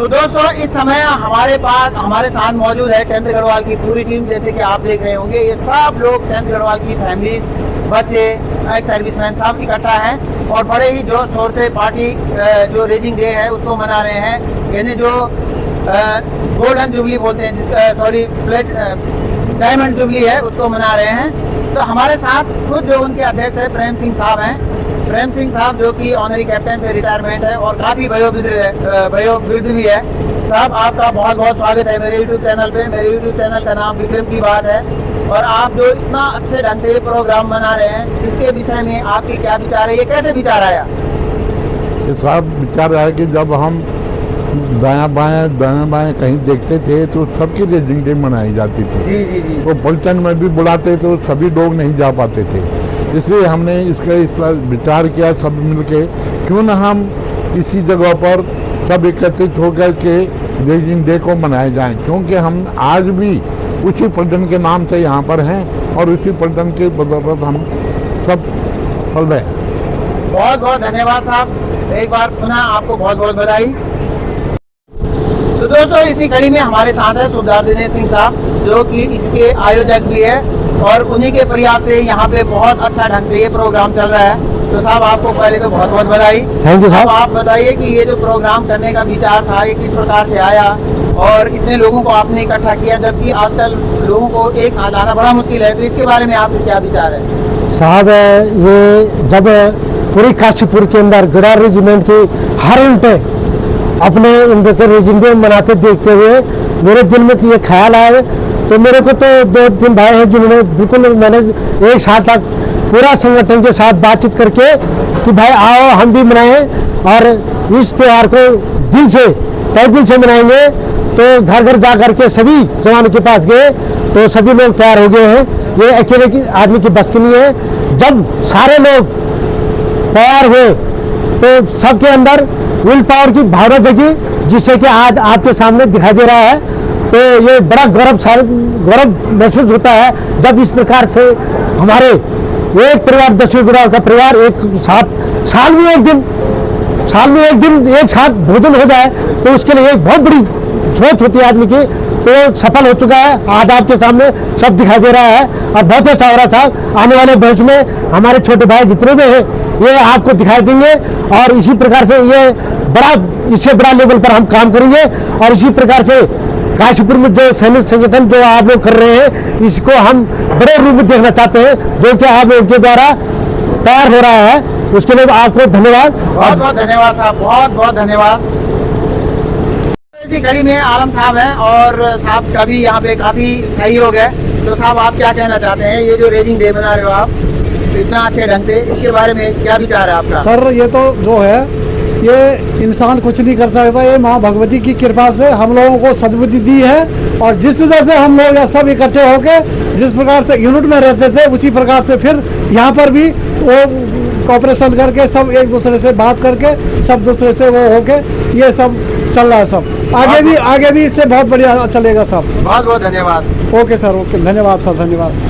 तो दोस्तों इस समय हमारे साथ मौजूद है 10th गढ़वाल की पूरी टीम। जैसे कि आप देख रहे होंगे ये सब लोग 10th गढ़वाल की फैमिलीज, बच्चे, एक्स सर्विसमैन सब इकट्ठा हैं और बड़े ही जोर शोर से पार्टी जो रेजिंग डे है उसको मना रहे हैं। यानी जो गोल्डन जुबली बोलते हैं, जिसका डायमंड जुबली है, उसको मना रहे हैं। तो हमारे साथ खुद जो उनके अध्यक्ष है प्रेम सिंह साहब हैं। प्रेम सिंह साहब जो कि ऑनरी कैप्टन से रिटायरमेंट है और काफ़ी वयोवृद्ध भी है। साहब आपका बहुत बहुत स्वागत है मेरे यूट्यूब चैनल पे। मेरे यूट्यूब चैनल का नाम विक्रम की बात है और आप जो इतना अच्छे ढंग से ये प्रोग्राम बना रहे हैं, इसके विषय में आपके क्या विचार है? ये कैसे विचार आया? साहब विचार आया कि जब हम दायां बाएं कहीं देखते थे तो सबकी रेजिंग डे मनाई जाती थी। जी जी जी। तो पलटन में भी बुलाते तो सभी लोग नहीं जा पाते थे, इसलिए हमने इस पर विचार किया सब मिलके, क्यों ना हम इसी जगह पर सब एकत्रित होकर के रेजिंग डे को मनाए जाएं, क्योंकि हम आज भी उसी पलटन के नाम से यहाँ पर हैं और उसी पलटन के बदौलत हम सब फल रहे हैं। बहुत बहुत धन्यवाद साहब, एक बार पुनः आपको बहुत बहुत बधाई। तो दोस्तों इसी कड़ी में हमारे साथ है सुधार दिनेश सिंह साहब, जो कि इसके आयोजक भी है और उन्हीं के प्रयास से यहाँ पे बहुत अच्छा ढंग से ये प्रोग्राम चल रहा है। तो साहब आपको पहले तो बहुत बहुत बधाई। थैंक यू साहब। आप बताइए कि ये जो प्रोग्राम करने का विचार था ये किस प्रकार से आया और इतने लोगों को आपने इकट्ठा किया, जबकि आजकल लोगों को एक साथ आना बड़ा मुश्किल है। तो इसके बारे में आपके क्या विचार है? साहब ये जब पूरी काशीपुर के अंदर गढ़वाल रेजिमेंट की हर यूनिट अपने इनके रेजिंग डे मनाते देखते हुए मेरे दिल में ये ख्याल आया। तो मेरे को तो 2-3 भाई हैं जिन्होंने बिल्कुल, मैंने एक साथ तक पूरा संगठन के साथ बातचीत करके कि भाई आओ हम भी मनाएं और इस त्यौहार को तहे दिल से मनाएंगे। तो घर घर जा करके सभी जवानों के पास गए तो सभी लोग तैयार हो गए हैं। ये अकेले की आदमी की बस की नहीं है। जब सारे लोग तैयार हुए तो सबके अंदर विल पावर की भावना जगी, जिससे कि आज आपके सामने दिखाई दे रहा है। तो ये बड़ा गौरव महसूस होता है जब इस प्रकार से हमारे एक परिवार 10वीं गढ़वाल का परिवार एक साथ साल में एक दिन एक साथ भोजन हो जाए तो उसके लिए एक बहुत बड़ी सोच होती है आदमी की। तो सफल हो चुका है, आज आपके सामने सब दिखाई दे रहा है और बहुत अच्छा हो रहा है साहब। आने वाले भविष्य में हमारे छोटे भाई जितने भी हैं ये आपको दिखाई देंगे और इसी प्रकार से इससे बड़ा लेवल पर हम काम करेंगे। और इसी प्रकार से काशीपुर में जो सैनिक संगठन जो आप लोग कर रहे हैं इसको हम बड़े रूप में देखना चाहते हैं, जो कि आप लोगों के द्वारा तैयार हो रहा है। उसके लिए आपको धन्यवाद। बहुत बहुत धन्यवाद साहब, बहुत बहुत धन्यवाद। इसी कड़ी में आलम साहब हैं और साहब का भी यहाँ पे काफी सहयोग है। तो साहब आप क्या कहना चाहते हैं? ये जो रेजिंग डे बना रहे हो आप इतना अच्छे ढंग से, इसके बारे में क्या विचार है आपका? सर ये तो जो है ये इंसान कुछ नहीं कर सकता, ये माँ भगवती की कृपा से हम लोगों को सद्बुद्धि दी है। और जिस वजह से हम लोग सब इकट्ठे होके जिस प्रकार से यूनिट में रहते थे उसी प्रकार से फिर यहाँ पर भी वो कोऑपरेशन करके सब एक दूसरे से बात करके सब दूसरे से वो होके ये सब चल रहा है। सब आगे भी इससे बहुत बढ़िया चलेगा सब। बहुत बहुत धन्यवाद। ओके सर, ओके, धन्यवाद सर, धन्यवाद।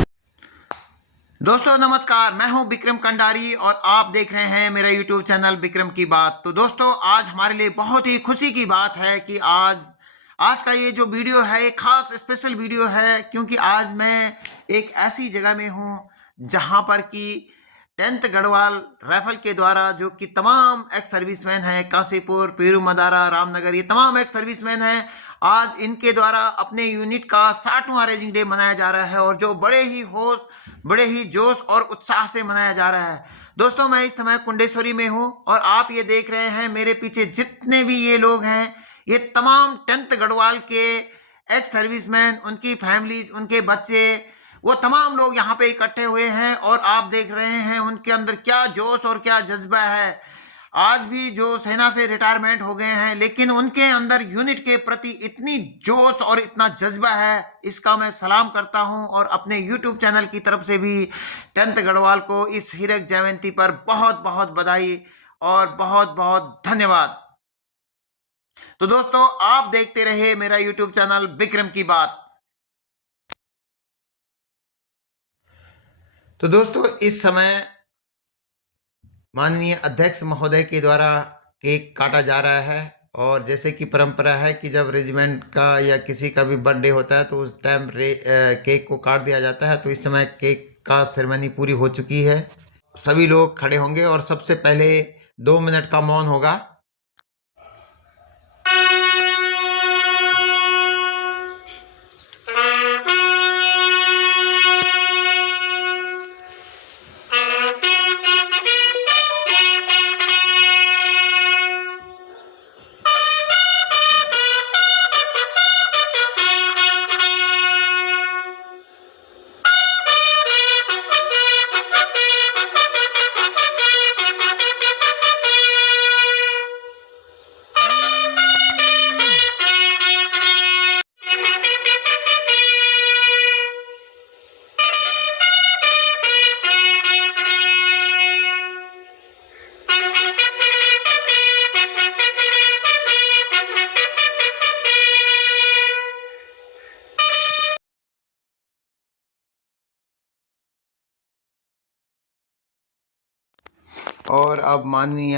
दोस्तों नमस्कार, मैं हूं विक्रम कंडारी और आप देख रहे हैं मेरा YouTube चैनल विक्रम की बात। तो दोस्तों आज हमारे लिए बहुत ही खुशी की बात है कि आज का ये जो वीडियो है एक खास स्पेशल वीडियो है, क्योंकि आज मैं एक ऐसी जगह में हूं जहां पर कि 10th गढ़वाल राइफल के द्वारा जो कि तमाम एक्स सर्विसमैन हैं, काशीपुर, पीरू मदारा, रामनगर, ये तमाम एक्स सर्विसमैन हैं, आज इनके द्वारा अपने यूनिट का 60वां रेजिंग डे मनाया जा रहा है और जो बड़े ही जोश और उत्साह से मनाया जा रहा है। दोस्तों मैं इस समय कुंडेश्वरी में हूं और आप ये देख रहे हैं मेरे पीछे जितने भी ये लोग हैं, ये तमाम 10th गढ़वाल के एक्स सर्विसमैन, उनकी फैमिलीज, उनके बच्चे, वो तमाम लोग यहाँ पे इकट्ठे हुए हैं और आप देख रहे हैं उनके अंदर क्या जोश और क्या जज्बा है। आज भी जो सेना से रिटायरमेंट हो गए हैं लेकिन उनके अंदर यूनिट के प्रति इतनी जोश और इतना जज्बा है, इसका मैं सलाम करता हूं और अपने यूट्यूब चैनल की तरफ से भी 10th गढ़वाल को इस हीरक जयंती पर बहुत बहुत बधाई और बहुत बहुत धन्यवाद। तो दोस्तों आप देखते रहिए मेरा यूट्यूब चैनल विक्रम की बात। तो दोस्तों इस समय माननीय अध्यक्ष महोदय के द्वारा केक काटा जा रहा है और जैसे कि परंपरा है कि जब रेजिमेंट का या किसी का भी बर्थडे होता है तो उस टाइम केक को काट दिया जाता है। तो इस समय केक का सेरेमनी पूरी हो चुकी है। सभी लोग खड़े होंगे और सबसे पहले 2 मिनट का मौन होगा। और अब माननीय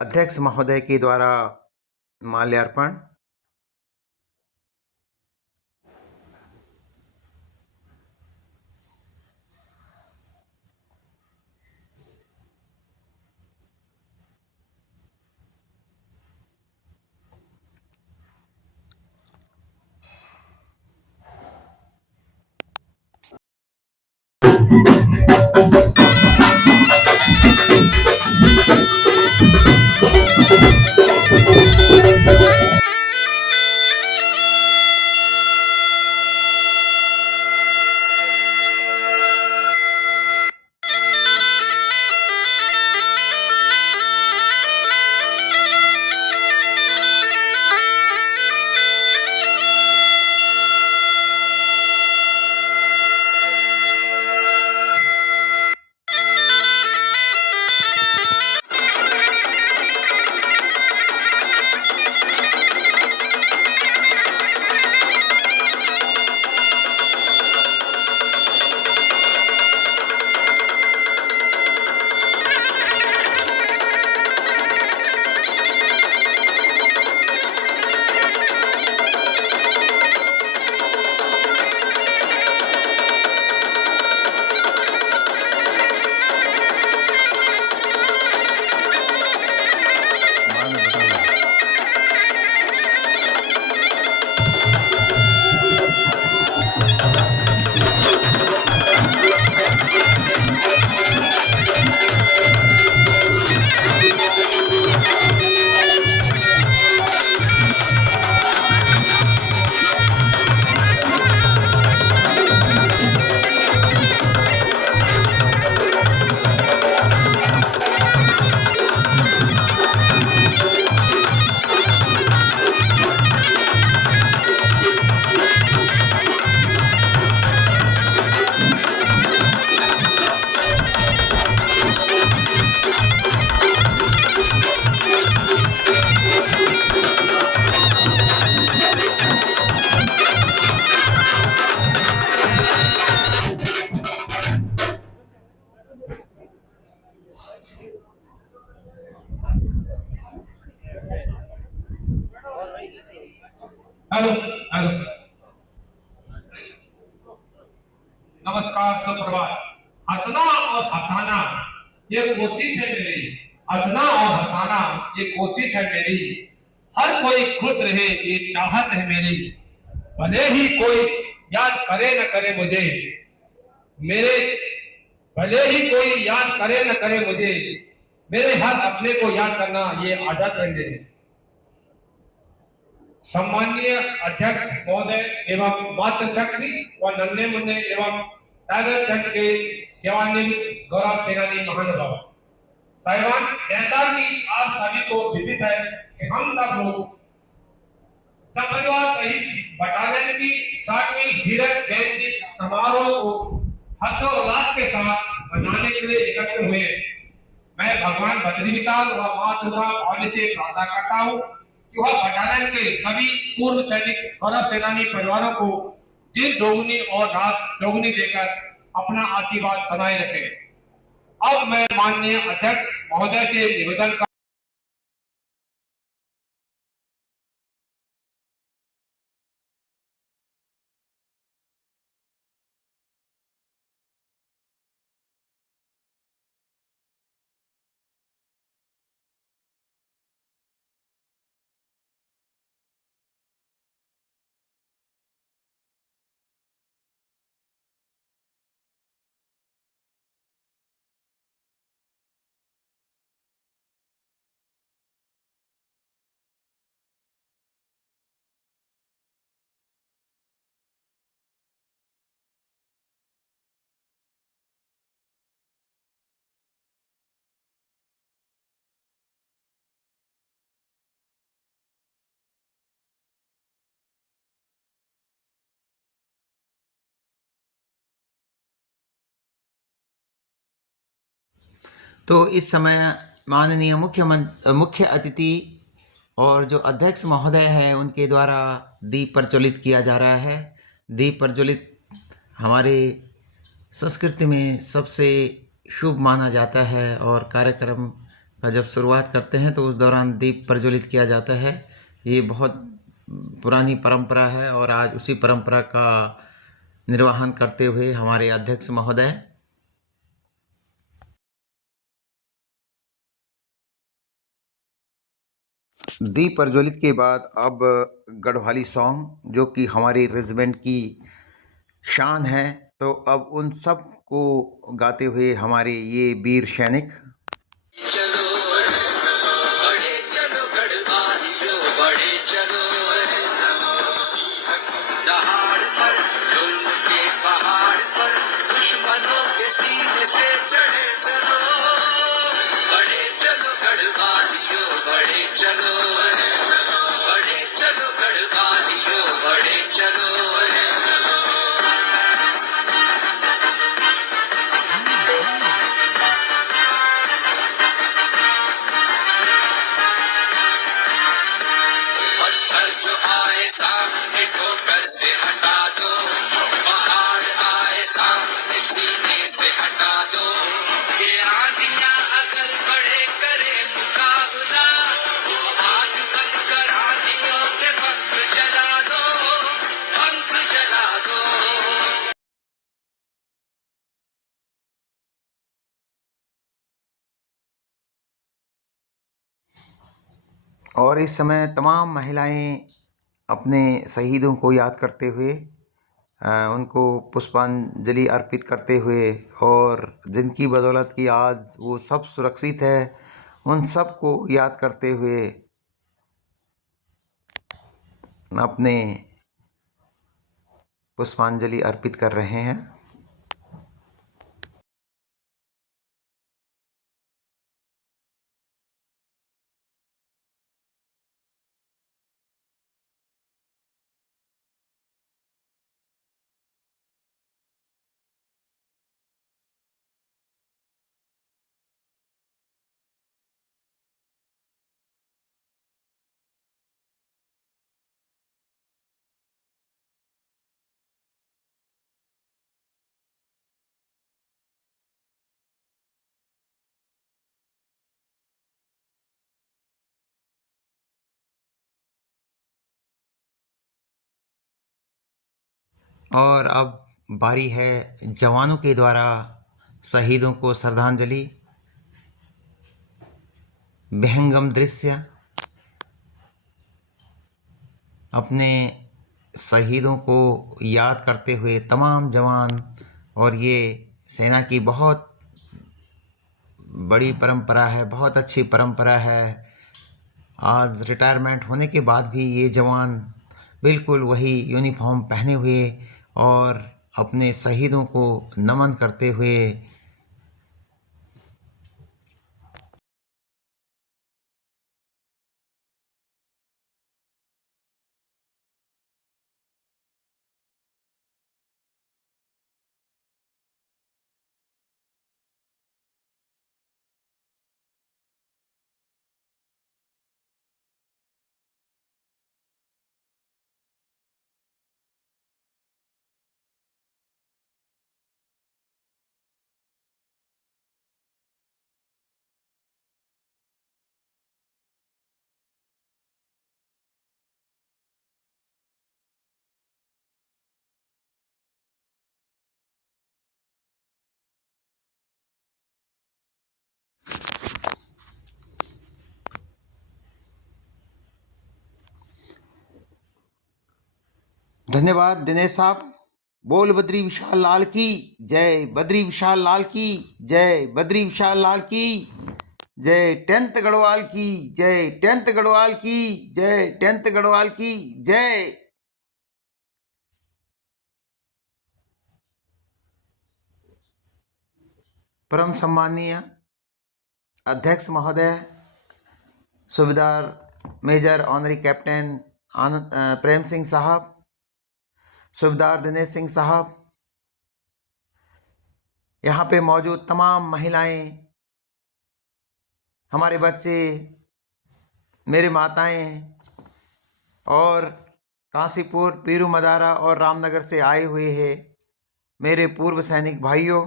अध्यक्ष महोदय के द्वारा माल्यार्पण। हेलो हेलो, नमस्कार, सुप्रभात। हंसना और हंसाना ये कोशिश है मेरी, हंसना और हंसाना ये कोशिश है मेरी। हर कोई खुश रहे ये चाहत है मेरी। भले ही कोई याद करे न करे मुझे, मेरे भले ही कोई याद करे न करे मुझे, मेरे हर अपने को याद करना ये आदत है मेरी। सम्माननीय अध्यक्ष महोदय एवं मातृशक्ति व नन्हे मुन्ने एवं टाइगर जंग के सेवानिवृत्त गौरव सेनानी महानुभाव साहिबान, जैसा कि आप सभी को विदित है कि हम सब लोग समाजवाद सहित बटालियन की 60वीं हीरक जयंती समारोह को हर्षोल्लास के साथ मनाने के लिए एकत्र हुए। मैं भगवान बद्री विशाल व मां सुधा भवानी से प्रार्थना करता हूँ कि वह बटालियन के सभी पूर्व सैनिक गौरव सेनानी परिवारों को दिन दोगुनी और रात चौगुनी देकर अपना आशीर्वाद बनाए रखे। अब मैं माननीय अध्यक्ष महोदय से निवेदन तो इस समय माननीय मुख्य अतिथि और जो अध्यक्ष महोदय हैं उनके द्वारा दीप प्रज्वलित किया जा रहा है। दीप प्रज्वलित हमारे संस्कृति में सबसे शुभ माना जाता है और कार्यक्रम का जब शुरुआत करते हैं तो उस दौरान दीप प्रज्वलित किया जाता है। ये बहुत पुरानी परंपरा है और आज उसी परंपरा का निर्वहन करते हुए हमारे अध्यक्ष महोदय दीप प्रज्वलित के बाद अब गढ़वाली सॉन्ग जो कि हमारे रेजिमेंट की शान है, तो अब उन सब को गाते हुए हमारे ये वीर सैनिक चलो बड़े चलो गढ़वालियों बड़े चलो सिंह की दहाड़ पर जुल्म के पहाड़ पर दुश्मनों के सीने से चढ़े चलो बड़े चलो गढ़वालियों बड़े चलो गढ़वालियों बड़े चलो पत्थर जो आए सामने ठोकर से हटा दो पहाड़ आए सामने सीने से हटा दो ये आंधियां अगर बढ़े करे मुकाबला तो आग बनकर आंधियों के पंख जला दो पंख जला दो। और इस समय तमाम महिलाएं अपने शहीदों को याद करते हुए उनको पुष्पांजलि अर्पित करते हुए और जिनकी बदौलत की आज वो सब सुरक्षित है उन सब को याद करते हुए अपने पुष्पांजलि अर्पित कर रहे हैं। और अब बारी है जवानों के द्वारा शहीदों को श्रद्धांजलि। विहंगम दृश्य अपने शहीदों को याद करते हुए तमाम जवान, और ये सेना की बहुत बड़ी परंपरा है, बहुत अच्छी परंपरा है। आज रिटायरमेंट होने के बाद भी ये जवान बिल्कुल वही यूनिफॉर्म पहने हुए और अपने शहीदों को नमन करते हुए धन्यवाद दिनेश साहब। बोल बद्री विशाल लाल की जय, बद्री विशाल लाल की जय, बद्री विशाल लाल की जय, 10th गढ़वाल की जय, 10th गढ़वाल की जय, 10th गढ़वाल की जय। परम सम्मानीय अध्यक्ष महोदय सूबेदार major honorary captain Prem Singh साहब, सूबेदार दिनेश सिंह साहब, यहाँ पे मौजूद तमाम महिलाएं हमारे बच्चे, मेरे माताएं और काशीपुर, पीरू मदारा और रामनगर से आए हुए हैं मेरे पूर्व सैनिक भाइयों,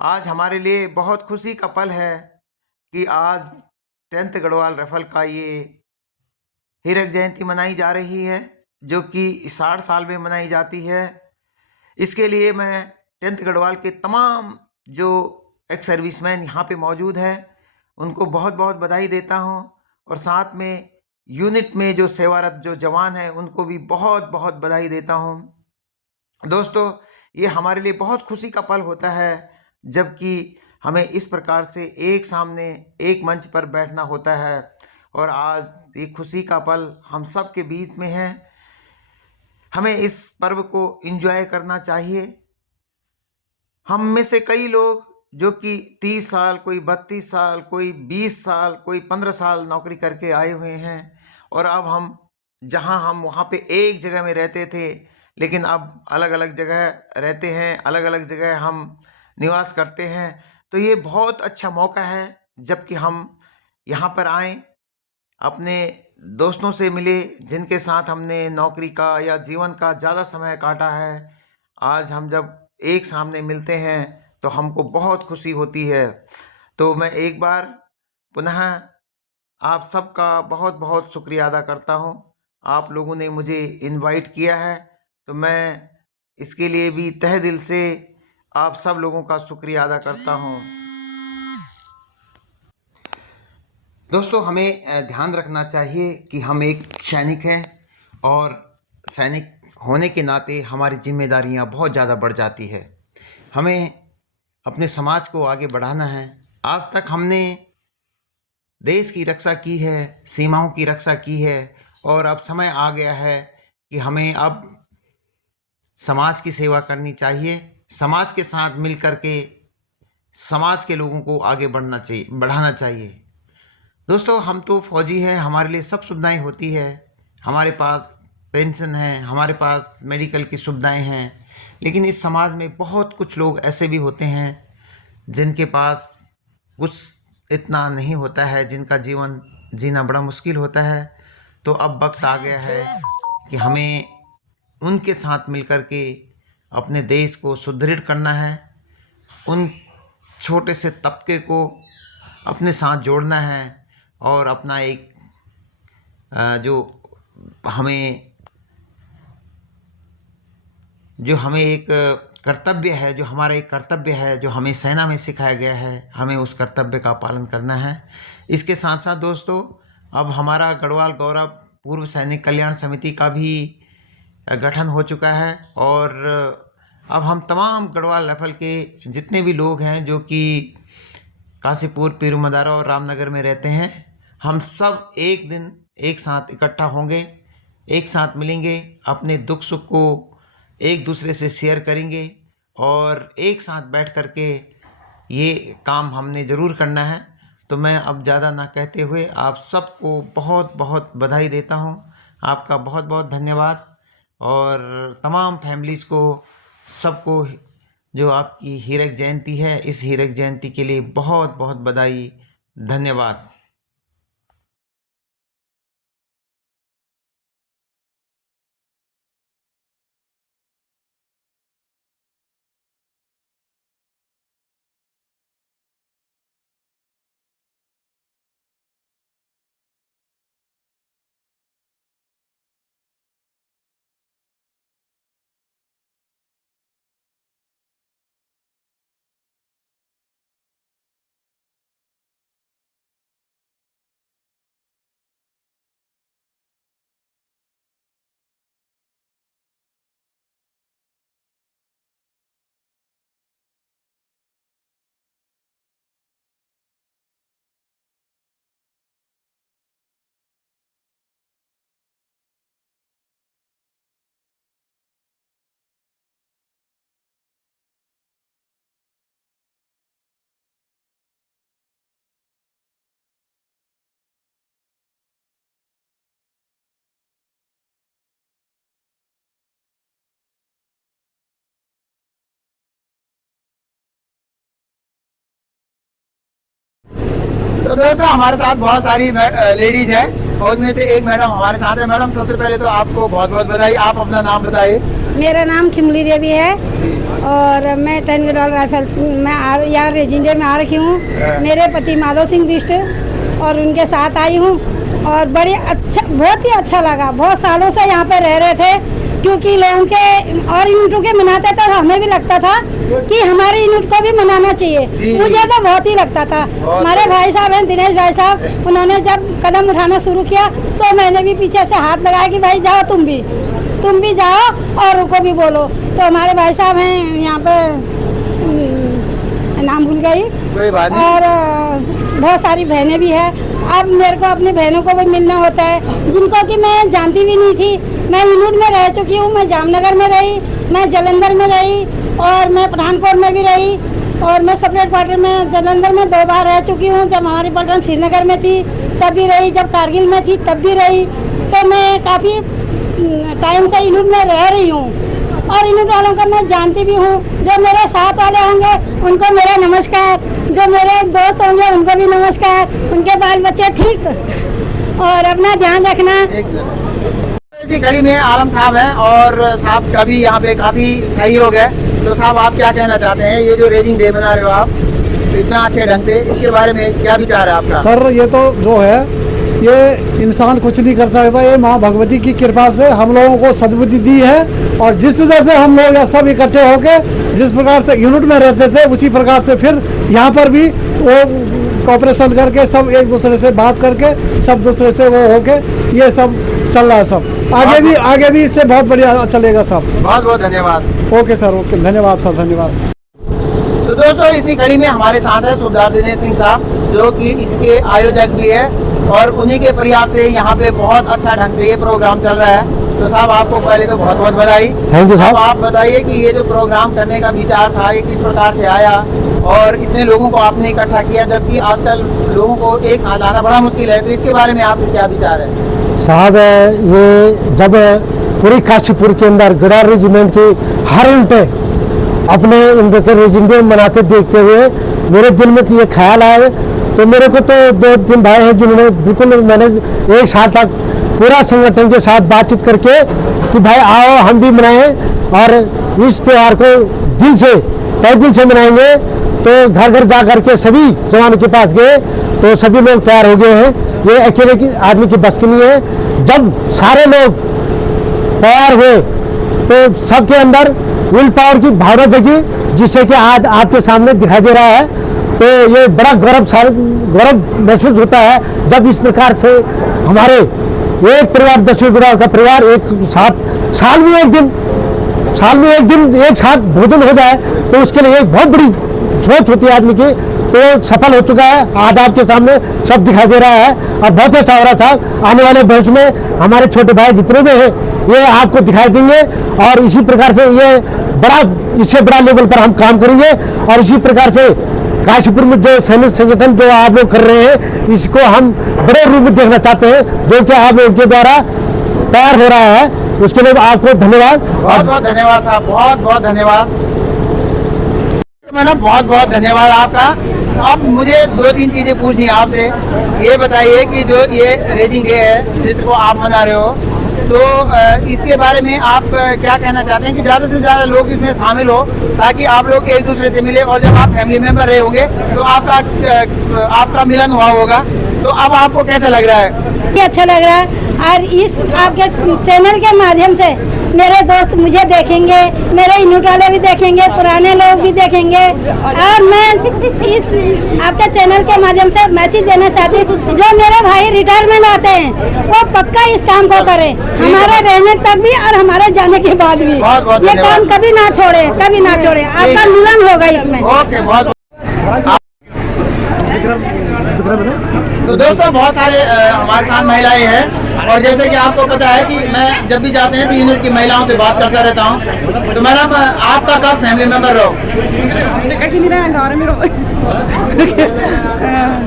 आज हमारे लिए बहुत खुशी का पल है कि आज 10th गढ़वाल राइफल का ये हीरक जयंती मनाई जा रही है, जो कि 60 साल में मनाई जाती है। इसके लिए मैं 10th गढ़वाल के तमाम जो एक्स सर्विसमैन यहाँ पे मौजूद हैं उनको बहुत बहुत बधाई देता हूँ, और साथ में यूनिट में जो सेवारत जो जवान हैं उनको भी बहुत बहुत बधाई देता हूँ। दोस्तों, ये हमारे लिए बहुत खुशी का पल होता है जबकि हमें इस प्रकार से एक सामने एक मंच पर बैठना होता है, और आज ये खुशी का पल हम सब के बीच में है। हमें इस पर्व को एंजॉय करना चाहिए। हम में से कई लोग जो कि 30 साल, कोई 32 साल, कोई 20 साल, कोई 15 साल नौकरी करके आए हुए हैं, और अब हम जहां हम वहां पे एक जगह में रहते थे लेकिन अब अलग अलग जगह रहते हैं, अलग अलग जगह हम निवास करते हैं। तो ये बहुत अच्छा मौका है जबकि हम यहाँ पर आए, अपने दोस्तों से मिले जिनके साथ हमने नौकरी का या जीवन का ज़्यादा समय काटा है। आज हम जब एक सामने मिलते हैं तो हमको बहुत खुशी होती है। तो मैं एक बार पुनः आप सबका बहुत बहुत शुक्रिया अदा करता हूँ। आप लोगों ने मुझे इनवाइट किया है तो मैं इसके लिए भी तहे दिल से आप सब लोगों का शुक्रिया अदा करता हूँ। दोस्तों, हमें ध्यान रखना चाहिए कि हम एक सैनिक हैं, और सैनिक होने के नाते हमारी जिम्मेदारियां बहुत ज़्यादा बढ़ जाती है। हमें अपने समाज को आगे बढ़ाना है। आज तक हमने देश की रक्षा की है, सीमाओं की रक्षा की है, और अब समय आ गया है कि हमें अब समाज की सेवा करनी चाहिए। समाज के साथ मिल कर के समाज के लोगों को आगे बढ़ाना चाहिए। दोस्तों, हम तो फौजी हैं, हमारे लिए सब सुविधाएं होती है। हमारे पास पेंशन है, हमारे पास मेडिकल की सुविधाएं हैं, लेकिन इस समाज में बहुत कुछ लोग ऐसे भी होते हैं जिनके पास कुछ इतना नहीं होता है, जिनका जीवन जीना बड़ा मुश्किल होता है। तो अब वक्त आ गया है कि हमें उनके साथ मिलकर के अपने देश को सुदृढ़ करना है, उन छोटे से तबके को अपने साथ जोड़ना है, और अपना एक जो हमें एक कर्तव्य है, जो हमारा एक कर्तव्य है, जो हमें सेना में सिखाया गया है, हमें उस कर्तव्य का पालन करना है। इसके साथ साथ दोस्तों, अब हमारा गढ़वाल गौरव पूर्व सैनिक कल्याण समिति का भी गठन हो चुका है, और अब हम तमाम गढ़वाल राइफल के जितने भी लोग हैं जो कि काशीपुर, पीरू मदारा और रामनगर में रहते हैं, हम सब एक दिन एक साथ इकट्ठा होंगे, एक साथ मिलेंगे, अपने दुख सुख को एक दूसरे से शेयर करेंगे, और एक साथ बैठ कर के ये काम हमने ज़रूर करना है। तो मैं अब ज़्यादा ना कहते हुए आप सबको बहुत बहुत बधाई देता हूँ। आपका बहुत बहुत धन्यवाद, और तमाम फैमिलीज़ को, सबको जो आपकी हीरक जयंती है, इस हीरक जयंती के लिए बहुत बहुत बधाई, धन्यवाद। दोस्तों हमारे साथ बहुत सारी लेडीज है और उनमें से एक मैडम हमारे साथ है। मैडम सबसे पहले तो आपको बहुत बहुत बधाई। आप अपना नाम बताइए। मेरा नाम खिमली देवी है और मैं 10 गडवाल राइफल्स में यहाँ रेजिडेंट में आ रखी हूँ। मेरे पति माधव सिंह बिष्ट और उनके साथ आई हूँ और बड़ी अच्छा, बहुत ही अच्छा लगा। बहुत सालों से यहाँ पे रह रहे थे क्योंकि लोगों के और यूनिटों के मनाते थे, हमें भी लगता था कि हमारे यूनिट को भी मनाना चाहिए। मुझे तो बहुत ही लगता था। हमारे भाई साहब हैं दिनेश भाई साहब, उन्होंने जब कदम उठाना शुरू किया तो मैंने भी पीछे से हाथ लगाया कि भाई जाओ तुम भी जाओ और उनको भी बोलो। तो हमारे भाई साहब हैं यहाँ पे, नाम भूल गई, कोई बात नहीं। और बहुत सारी बहनें भी हैं। अब मेरे को अपनी बहनों को भी मिलना होता है जिनको कि मैं जानती भी नहीं थी। मैं यूनिट में रह चुकी हूँ, मैं जामनगर में रही, मैं जालंधर में रही और मैं पठानकोट में भी रही और मैं सेपरेट क्वार्टर में जालंधर में 2 बार रह चुकी हूँ। जब हमारी पलटन श्रीनगर में थी तब भी रही, जब कारगिल में थी तब भी रही। तो मैं काफ़ी टाइम से यूनिट में रह रही हूँ और यूनिट वालों को मैं जानती भी हूँ। जो मेरे साथ वाले होंगे उनको मेरा नमस्कार, जो मेरे दोस्त होंगे उनको भी नमस्कार, उनके बाल बच्चे ठीक और अपना ध्यान रखना। इसी कड़ी में आलम साहब हैं और साहब का भी यहाँ पे काफी सहयोग है। तो साहब आप क्या कहना चाहते हैं, ये जो रेजिंग डे मना रहे हो आप इतना अच्छे ढंग से, इसके बारे में क्या विचार है आपका? सर ये तो जो है ये इंसान कुछ नहीं कर सकता, ये माँ भगवती की कृपा से हम लोगों को सद्बुद्धि दी है। और जिस वजह से हम लोग सब इकट्ठे होके जिस प्रकार से यूनिट में रहते थे उसी प्रकार से फिर यहाँ पर भी वो कोऑपरेशन करके सब एक दूसरे से बात करके सब दूसरे से वो होके ये सब चल रहा है। सब आगे भी इससे बहुत बढ़िया चलेगा सब। बहुत बहुत धन्यवाद। ओके सर, ओके, धन्यवाद सर, धन्यवाद। तो दोस्तों इसी कड़ी में हमारे साथ है सुबेदार दिनेश सिंह साहब, जो कि इसके आयोजक भी है और उन्हीं के प्रयास से यहाँ पे बहुत अच्छा ढंग से ये प्रोग्राम चल रहा है। तो साहब आपको पहले तो बहुत बहुत बधाई। थैंक यू साहब। आप बताइए कि ये जो प्रोग्राम करने का विचार था ये किस प्रकार से आया और इतने लोगों को आपने इकट्ठा किया, जबकि आजकल लोगों को एक साथ लाना बड़ा मुश्किल है। तो इसके बारे में आपके क्या विचार है? साहब ये जब पूरी काशीपुर के अंदर गडार रेजिमेंट की हर यूनिटें अपने इनके रेजिडेंट मनाते देखते हुए मेरे दिल में ये ख्याल आया। तो मेरे को तो 2-3 भाई हैं जिन्होंने बिल्कुल मैंने एक साल तक पूरा संगठन के साथ बातचीत करके कि भाई आओ हम भी मनाएं और इस त्यौहार को दिल से तय दिल से मनाएंगे। तो घर घर जा करके सभी जवानों के पास गए तो सभी लोग तैयार हो गए हैं। ये अकेले की आदमी की बस की नहीं है। जब सारे लोग तैयार हुए तो सबके अंदर विल पावर की भावना जगी, जिससे कि आज आपके सामने दिखाई दे रहा है। तो ये बड़ा गौरव महसूस होता है जब इस प्रकार से हमारे एक परिवार 10वीं गडवाल का परिवार एक साथ साल में एक दिन एक साथ भोजन हो जाए तो उसके लिए एक बहुत बड़ी सोच होती है आदमी की। तो सफल हो चुका है, आज आपके सामने सब दिखाई दे रहा है और बहुत अच्छा हो रहा है साहब। आने वाले भविष्य में हमारे छोटे भाई जितने भी हैं ये आपको दिखाई देंगे और इसी प्रकार से ये इससे बड़ा लेवल पर हम काम करेंगे। और इसी प्रकार से काशीपुर में जो सैनिक संगठन जो आप लोग कर रहे हैं इसको हम बड़े रूप में देखना चाहते हैं, जो कि आप लोगों के द्वारा तैयार हो रहा है। उसके लिए आपको धन्यवाद। बहुत बहुत धन्यवाद साहब, बहुत बहुत धन्यवाद मैडम, बहुत बहुत धन्यवाद आपका। अब मुझे 2-3 चीजें पूछनी है आपसे। ये बताइए कि जो ये रेजिंग डे है जिसको आप मना रहे हो, तो इसके बारे में आप क्या कहना चाहते हैं कि ज़्यादा से ज़्यादा लोग इसमें शामिल हो ताकि आप लोग एक दूसरे से मिले और जब आप फैमिली मेंबर रहे होंगे तो आपका मिलन हुआ होगा। तो अब आपको कैसा लग रहा है? ये अच्छा लग रहा है और इस आपके चैनल के माध्यम से मेरे दोस्त मुझे देखेंगे, मेरे यूनिट वाले भी देखेंगे, पुराने लोग भी देखेंगे। और मैं इस आपके चैनल के माध्यम से मैसेज देना चाहती हूँ, जो मेरे भाई रिटायरमेंट आते हैं वो पक्का इस काम को करें, हमारे रहने तक भी और हमारे जाने के बाद भी। ये काम कभी ना छोड़े, कभी ना छोड़े। आपका मिलन होगा इसमें। ओके, बहुत। तो दोस्तों बहुत सारे हमारे साथ महिलाएं हैं और जैसे कि आपको पता है कि मैं जब भी जाते हैं तो यूनिट की महिलाओं से बात करता रहता हूँ। तो मैडम आपका कब फैमिली मेंबर रहो?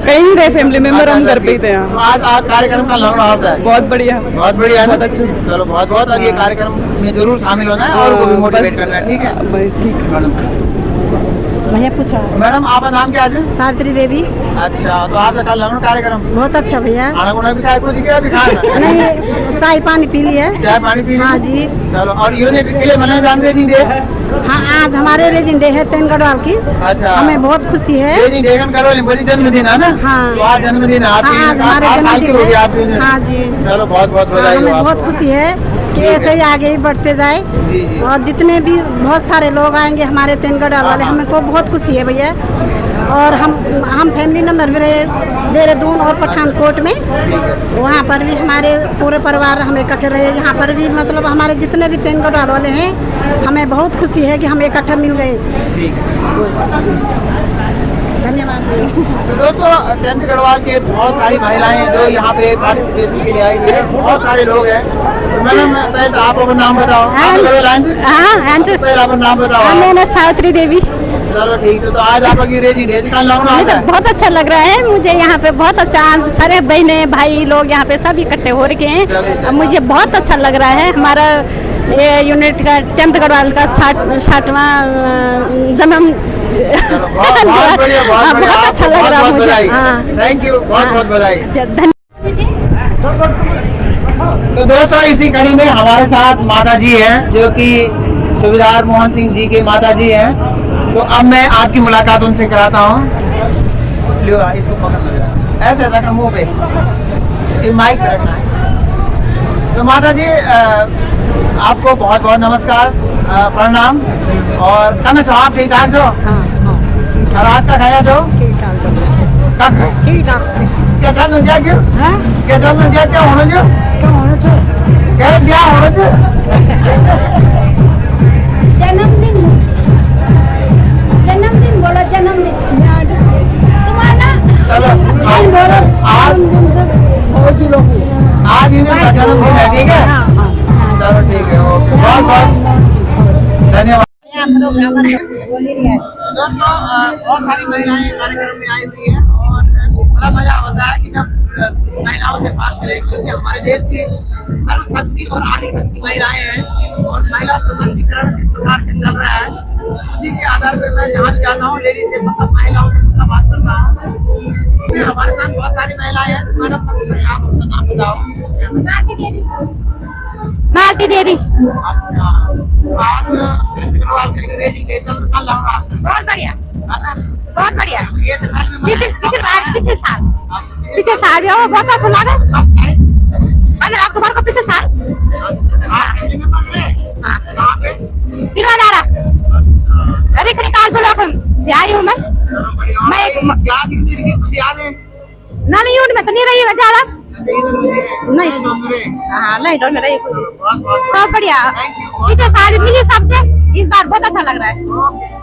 कहीं नहीं रहे फैमिली मेंबर, हम घर पे ही थे। आज कार्यक्रम का लग रहा होता है। बहुत बढ़िया, बहुत बढ़िया है ना? बहुत अच्छा। चलो बहुत बहुत। और ये कार्यक्रम में जरूर शामिल होना है और वो भी मोटिवेट करना है। ठीक है ठीक है। भैया पूछो। मैडम आपका नाम क्या है? सावित्री देवी। अच्छा, तो आपका कल लगन कार्यक्रम बहुत अच्छा भैया। खाना गुना भी खाए कुछ किया, अभी खाना नहीं, चाय पानी पी लिए। चाय पानी पी लिया? हाँ जी। चलो, और यूनिट के लिए मनाए जान रहे डे? हाँ, आज हमारे रेजिंग डे है 10 गढ़वाल की। अच्छा, हमें बहुत खुशी है। रेजिंग डे करो, बड़ी जन्मदिन है ना? हाँ। तो आज जन्मदिन है आपकी। हाँ, आज हमारे 7 साल की हो गई जन्मदिन आपकी है। यूनिट। हाँ जी। चलो, बहुत बहुत हाँ, बधाई हो हमें आपको। बहुत खुशी है कि ठीक है। ऐसे ही आगे ही बढ़ते जाए। जी जी। और जितने भी बहुत सारे लोग आएंगे हमारे 10 गढ़वाल वाले, हाँ। हमें को बहुत खुशी है भैया। और हम फैमिली मेंबर भी रहे देहरादून और पठानकोट में। वहाँ पर भी हमारे पूरे परिवार हम इकट्ठे रहे। यहाँ पर भी मतलब हमारे जितने भी 10 गढ़वाल वाले हैं, हमें बहुत खुशी है कि हम इकट्ठे मिल गए। ठीक है। धन्यवाद। तो दोस्तों, 10th गढ़वाल के बहुत सारी महिलाएं हैं जो यहाँ पे पार्टिसिपेशन के लिए आई हुई है। बहुत सारे लोग हैं। तो मैडम, पहले तो आप अपना नाम बताओ। आप गढ़वाल लाइन से? हाँ, पहले अपना नाम बताओ। मैं सावित्री देवी। चलो ठीक है। तो आज आपकी रेजी डेज का लगना आता है? बहुत अच्छा लग रहा है मुझे यहाँ पे। बहुत अच्छा, सारे बहने भाई लोग यहाँ पे सब इकट्ठे हो रखे हैं। मुझे बहुत अच्छा लग रहा है। हमारा ये यूनिट का 10th गढ़वाल का 60वां जन्म। चलो, बहुत बढ़िया, बहुत बढ़िया। बहुत अच्छा आपको लग रहा है बहुत मुझे। बधाई। हाँ। थैंक यू, बहुत बहुत बधाई। धन्यवाद। तो दोस्तों, इसी कड़ी में हमारे साथ माता जी हैं जो कि सूबेदार मोहन सिंह जी के माता जी हैं। तो अब मैं आपकी मुलाकात उनसे कराता हूँ। लो, इसको पकड़ना जरा, ऐसे रखना मुंह पे, ये माइक पे रखना है। तो माता जी, आपको बहुत बहुत नमस्कार, प्रणाम। और कहना चाहो आप ठीक ठाक हो? और आज का खाया जो क्या चल जा क्यों? क्या चल जा, क्या होना जो क्या ब्याह होना चाहिए? जन्मदिन बोलो, जन्मदिन तुम्हारा। चलो, आज इन्हें जन्मदिन है, ठीक है? चलो ठीक है, ओके, बहुत बहुत धन्यवाद। दोस्तों, बहुत सारी महिलाएं कार्यक्रम में आई हुई है और बड़ा मजा होता है कि जब महिलाओं से बात करें, क्योंकि हमारे देश की सर्वशक्ति और आदिशक्ति महिलाएं हैं। और महिला सशक्तिकरण जिस प्रकार से चल रहा है, उसी के आधार पर मैं जहाँ भी जाता हूँ लेडीज से महिलाओं से बात करता हूँ। हमारे साथ बहुत सारी महिलाएं हैं। मैडम, आप अपना नाम बताओ। मालती देवी। अच्छा, आज अंग्रेजी के कल होगा। बहुत बढ़िया, बहुत बढ़िया। ये साल में पिछले साल भी हो, बहुत अच्छा लगा। 15 अक्टूबर को पिछले साल। कहाँ पे? फिरवादारा। अरे कल ब्लॉक से आई हूँ मैं। क्या दिखती कुछ याद है? नहीं, यूनिट में तो नहीं रही है ज्यादा। नहीं, हाँ, नहीं डोल में रही कोई। बहुत बहुत सब बढ़िया। Thank you. पिछले साल मिली सबसे, इस बार बहुत अच्छा लग रहा है। ओके।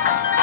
है।